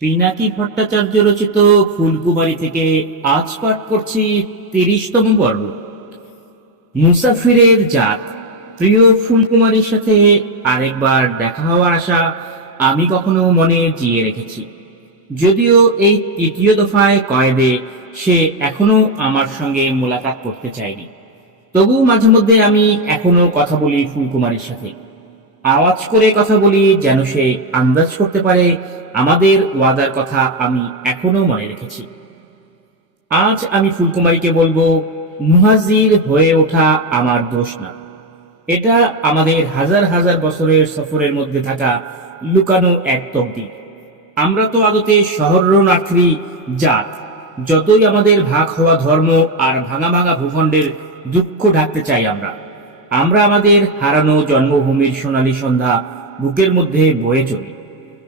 পিনাকি ভট্টাচার্য রচিত ফুলকুমারী থেকে আজ পাঠ করছি তিরিশতম পর্ব। মুসাফিরের জাত। প্রিয় ফুলকুমারীর সাথে আরেকবার দেখা হওয়ার আশা আমি কখনো মনে জিয়ে রেখেছি। যদিও এই তৃতীয় দফায় কয়েদে সে এখনও আমার সঙ্গে মোলাকাত করতে চায়নি। তবু মাঝে মধ্যে আমি এখনও কথা বলি ফুলকুমারীর সাথে। আওয়াজ করে কথা বলি যেন সে আন্দাজ করতে পারে, আমাদের ওয়াদার কথা আমি এখনও মনে রেখেছি। আজ আমি ফুলকুমারীকে বলব, মুহাজির হয়ে ওঠা আমার দোষ না। এটা আমাদের হাজার হাজার বছরের সফরের মধ্যে থাকা লুকানো এক তকদির। আমরা তো আদতে শহরনার্থী জাত। যতই আমাদের ভাগ হওয়া ধর্ম আর ভাঙা ভাঙা ভূখণ্ডের দুঃখ ঢাকতে চাই আমরা। আমরা আমাদের হারানো জন্মভূমির সোনালী সন্ধ্যা বুকের মধ্যে বয়ে চলি।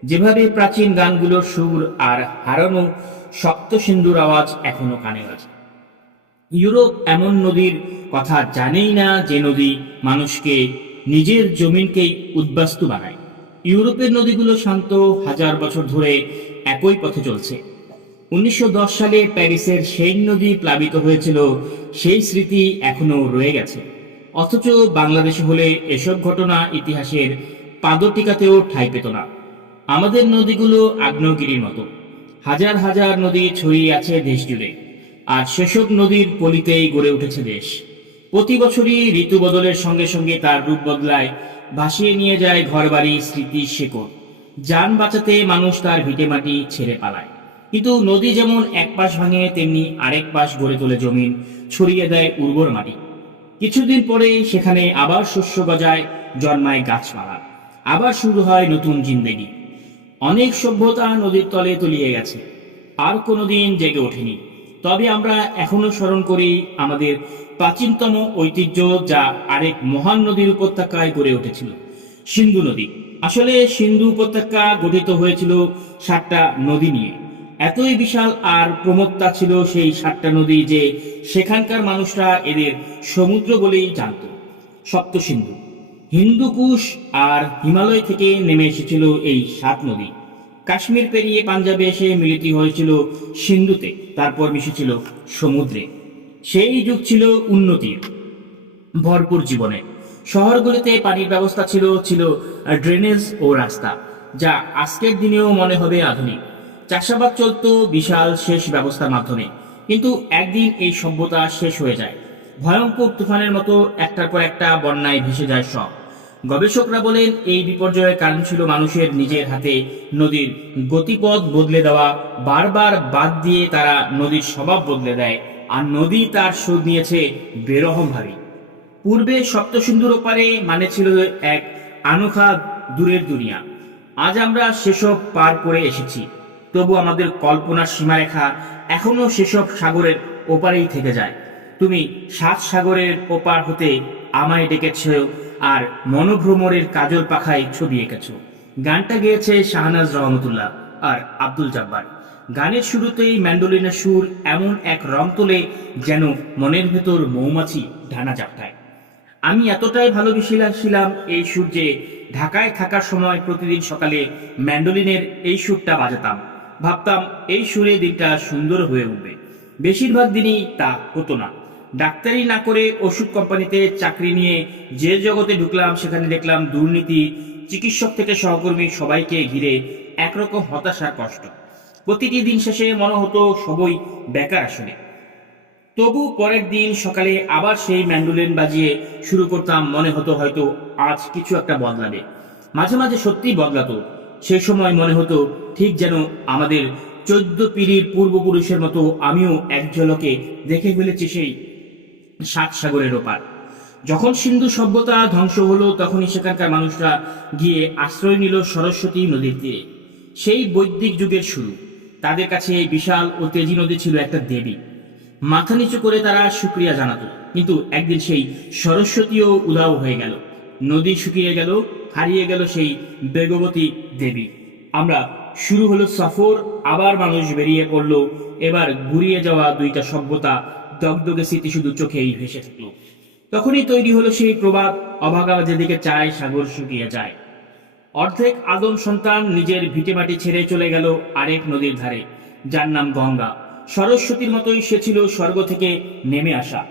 যেভাবে প্রাচীন গানগুলোর সুর আর হারানো শক্ত সিন্ধুর আওয়াজ এখনও কানে বাজে। ইউরোপ এমন নদীর কথা জানেই না যে নদী মানুষকে নিজের জমিনকেই উদ্বাস্তু বানায়। ইউরোপের নদীগুলো শান্ত হাজার বছর ধরে একই পথে চলছে। উনিশশো দশ সালে প্যারিসের সেই নদী প্লাবিত হয়েছিল, সেই স্মৃতি এখনও রয়ে গেছে। অথচ বাংলাদেশে হলে এসব ঘটনা ইতিহাসের পাদটিকাতেও ঠাঁই পেত না। আমাদের নদীগুলো আগ্নেয়গিরির মতো। হাজার হাজার নদী ছড়িয়ে আছে দেশ জুড়ে। আর সেসব নদীর পলিতেই গড়ে উঠেছে দেশ। প্রতি বছরই ঋতু বদলের সঙ্গে সঙ্গে তার রূপ বদলায়, ভাসিয়ে নিয়ে যায় ঘরবাড়ি স্মৃতির শেকড় যান বাঁচাতে মানুষ তার ভিটেমাটি ছেড়ে পালায়। কিন্তু নদী যেমন এক পাশ ভাঙে, তেমনি আরেক পাশ গড়ে তোলে জমিন, ছড়িয়ে দেয় উর্বর মাটি। কিছুদিন পরে সেখানে আবার শস্য গজায় জন্মায় গাছপালা। আবার শুরু হয় নতুন জিন্দেগি। অনেক সভ্যতা নদীর তলে তলিয়ে গেছে। আর কোনোদিন জেগে ওঠেনি। তবে আমরা এখনও স্মরণ করি আমাদের প্রাচীনতম ঐতিহ্য যা আরেক মহান নদীর উপত্যকায় গড়ে উঠেছিল, সিন্ধু নদী। আসলে সিন্ধু উপত্যকা গঠিত হয়েছিল সাতটা নদী নিয়ে। এতই বিশাল আর প্রমত্তা ছিল সেই সাতটা নদী যে সেখানকার মানুষরা এদের সমুদ্র বলেই জানত। সপ্ত সিন্ধু হিন্দুকুশ আর হিমালয় থেকে নেমে এসেছিল এই সাত নদী। কাশ্মীর পেরিয়ে পাঞ্জাবে এসে মিলিত হয়েছিল সিন্ধুতে, তারপর মিশেছিল সমুদ্রে। সেই যুগ ছিল উন্নতির, ভরপুর জীবনে। শহরগুলিতে পানির ব্যবস্থা ছিল ছিল ড্রেনেজ ও রাস্তা, যা আজকের দিনেও মনে হবে আধুনিক। চাষাবাদ চলত বিশাল শেষ ব্যবস্থার মাধ্যমে। কিন্তু একদিন এই সভ্যতা শেষ হয়ে যায়। ভয়ঙ্কর তুফানের মতো একটার পর একটা বন্যায় ভেসে যায় সব। গবেষকরা বলেন, এই বিপর্যয়ের কারণ ছিল মানুষের নিজের হাতে নদীর গতিপথ বদলে দেওয়া। বারবার বাদ দিয়ে তারা নদীর স্বভাব বদলে দেয়, আর নদী তার সুদ নিয়েছে বেরহম ভাবে পূর্বে সপ্তসিন্ধুর ওপারে মানে ছিল এক আনোখা দূরের দুনিয়া। আজ আমরা সেসব পার করে এসেছি। তবু আমাদের কল্পনার সীমারেখা এখনও সেসব সাগরের ওপারেই থেকে যায়। তুমি সাত সাগরের ওপার হতে আমায় ডেকেছ আর মনোভ্রমরের কাজল পাখায় ছবি এঁকেছ গানটা গেয়েছে শাহনাজ রহমতুল্লাহ আর আব্দুল জব্বার। গানের শুরুতেই ম্যান্ডোলিনের সুর এমন এক রং তোলে যেন মনের ভেতর মৌমাছি ঢানা চাপটায় আমি এতটাই ভালোবেসেছিলাম এই সুর যে ঢাকায় থাকার সময় প্রতিদিন সকালে ম্যান্ডোলিনের এই সুরটা বাজাতাম। ভাবতাম এই সুরে দিনটা সুন্দর হয়ে উঠবে। বেশিরভাগ দিনই তা হতো না। ডাক্তারি না করে ওষুধ কোম্পানিতে চাকরি নিয়ে যে জগতে ঢুকলাম, সেখানে দেখলাম দুর্নীতি, চিকিৎসক থেকে সহকর্মী সবাইকে ঘিরে একরকম হতাশার কষ্ট। প্রতিটি দিন শেষে মনে হতো সবই বেকার আসলে। তবু পরের দিন সকালে আবার সেই ম্যান্ডোলিন বাজিয়ে শুরু করতাম, মনে হতো হয়তো আজ কিছু একটা বদলাবে। মাঝে মাঝে সত্যি বদলাতো। সে সময় মনে হতো, ঠিক যেন আমাদের চোদ্দ পিড়ির পূর্বপুরুষের মতো আমিও এক ঝলকে দেখে ফেলেছি সেই সাত সাগরের ওপার। যখন সিন্ধু সভ্যতা ধ্বংস হলো, তখনই সেখানকার মানুষরা গিয়ে আশ্রয় নিল সরস্বতী নদীর তীরে। সেই বৈদিক যুগের শুরু। তাদের কাছে এই বিশাল ও তেজি নদী ছিল একটা দেবী। মাথা নিচু করে তারা শুক্রিয়া জানাতো। কিন্তু একদিন সেই সরস্বতীও উদাও হয়ে গেল। নদী শুকিয়ে গেল, হারিয়ে গেল সেই বেগবতী দেবী। আমরা শুরু হলো সফর, আবার মানুষ বেরিয়ে পড়ল, এবার ঘুরিয়ে যাওয়া দুইটা সভ্যতা, দগদগে স্মৃতি শুধু চোখেই ভেসে থাকল। তখনই তৈরি হলো সেই প্রবাদ, অভাগা যেদিকে চায় সাগর শুকিয়ে যায়। অর্ধেক আদম সন্তান নিজের ভিটেমাটি ছেড়ে চলে গেল আরেক নদীর ধারে, যার নাম গঙ্গা। সরস্বতীর মতোই সে ছিল স্বর্গ থেকে নেমে আসা।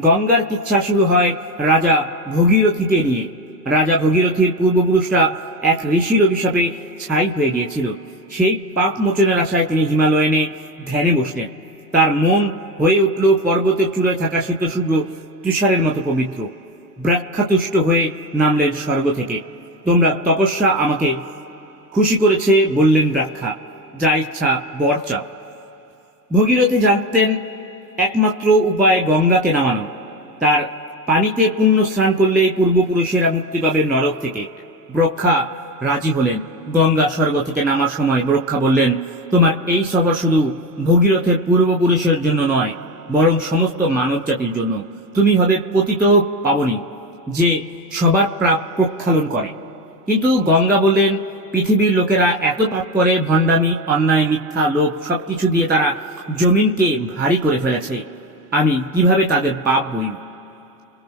গঙ্গার কিচ্ছা শুরু হয় রাজা ভগীরথীকে নিয়ে। রাজা ভগীরথীর পূর্বপুরুষরা এক ঋষির অভিশাপে ছাই হয়ে গিয়েছিল। সেই পাপ মোচনের আশায় তিনি হিমালয়নে ধ্যানে বসলেন। তার মন হয়ে উঠল পর্বতের চূড়ায় থাকা শ্বেতশুভ্র তুষারের মতো পবিত্র। ব্রাক্ষাতুষ্ট হয়ে নামলেন স্বর্গ থেকে। তোমরা তপস্যা আমাকে খুশি করেছে বললেন ব্রাক্ষা যা ইচ্ছা বর চাও। ভগীরথী জানতেন একমাত্র উপায় গঙ্গাকে নামানো। তার পানিতে পুণ্য স্নান করলেই পূর্বপুরুষেরা মুক্তি পাবে নরক থেকে। ব্রক্ষা রাজি হলেন। গঙ্গা স্বর্গ থেকে নামার সময় ব্রক্ষা বললেন, তোমার এই সফর শুধু ভগীরথের পূর্বপুরুষের জন্য নয়, বরং সমস্ত মানব জাতির জন্য। তুমি হবে পতিত পাবনি, যে সবার প্রাপ প্রক্ষালন করে। কিন্তু গঙ্গা বললেন, পৃথিবীর লোকেরা এত পাপ করে, ভণ্ডামি, অন্যায়, মিথ্যা, লোভ সবকিছু দিয়ে তারা জমিনকে ভারী করে ফেলেছে। আমি কীভাবে তাদের পাপ বই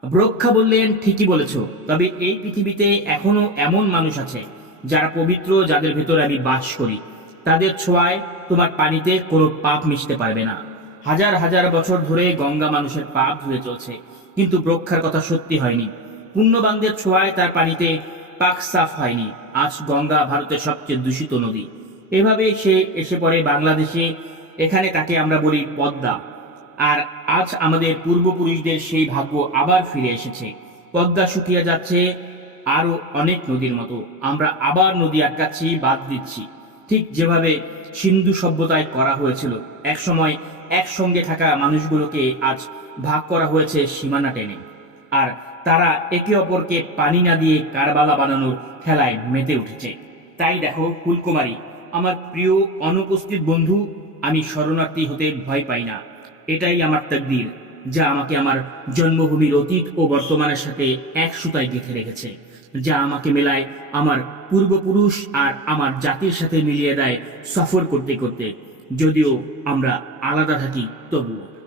ব্রক্ষা বললেন, ঠিকই বলেছ। তবে এই পৃথিবীতে এখনও এমন মানুষ আছে, যারা পবিত্র, যাদের ভেতরে আমি বাস করি। তাদের ছোঁয়ায় তোমার পানিতে কোনো পাপ মিশতে পারবে না। হাজার হাজার বছর ধরে গঙ্গা মানুষের পাপ ধুয়ে চলছে, কিন্তু ব্রক্ষার কথা সত্যি হয়নি। পুণ্যবানদের ছোঁয়ায় তার পানিতে পাক সাফ হয়নি। আজ গঙ্গা ভারতের সবচেয়ে দূষিত নদী। এভাবে সে এসে পড়ে বাংলাদেশে। এখানে তাকে আমরা বলি পদ্মা। আর আজ আমাদের পূর্বপুরুষদের সেই ভাগ্য আবার ফিরে এসেছে। পদ্মা শুকিয়ে যাচ্ছে আরও অনেক নদীর মতো। আমরা আবার নদী আটকাচ্ছি, বাদ দিচ্ছি। ঠিক যেভাবে সিন্ধু সভ্যতায় করা হয়েছিল, একসময় একসঙ্গে থাকা মানুষগুলোকে আজ ভাগ করা হয়েছে সীমানা টেনে। আর তারা একে অপরকে পানি না দিয়ে কারবালা বানানোর খেলায় মেতে উঠেছে। তাই দেখো, ফুলকুমারী, আমার প্রিয়, অনুপস্থিত বন্ধু, আমি শরণার্থী হতে ভয় পাই না। এটাই আমার তকদির, যা আমাকে আমার জন্মভূমির অতীত ও বর্তমানের সাথে এক সুতায় গেঁথে রেখেছে, যা আমাকে মেলায় আমার পূর্বপুরুষ আর আমার জাতির সাথে মিলিয়ে দেয় সফর করতে করতে, যদিও আমরা আলাদা থাকি তবুও।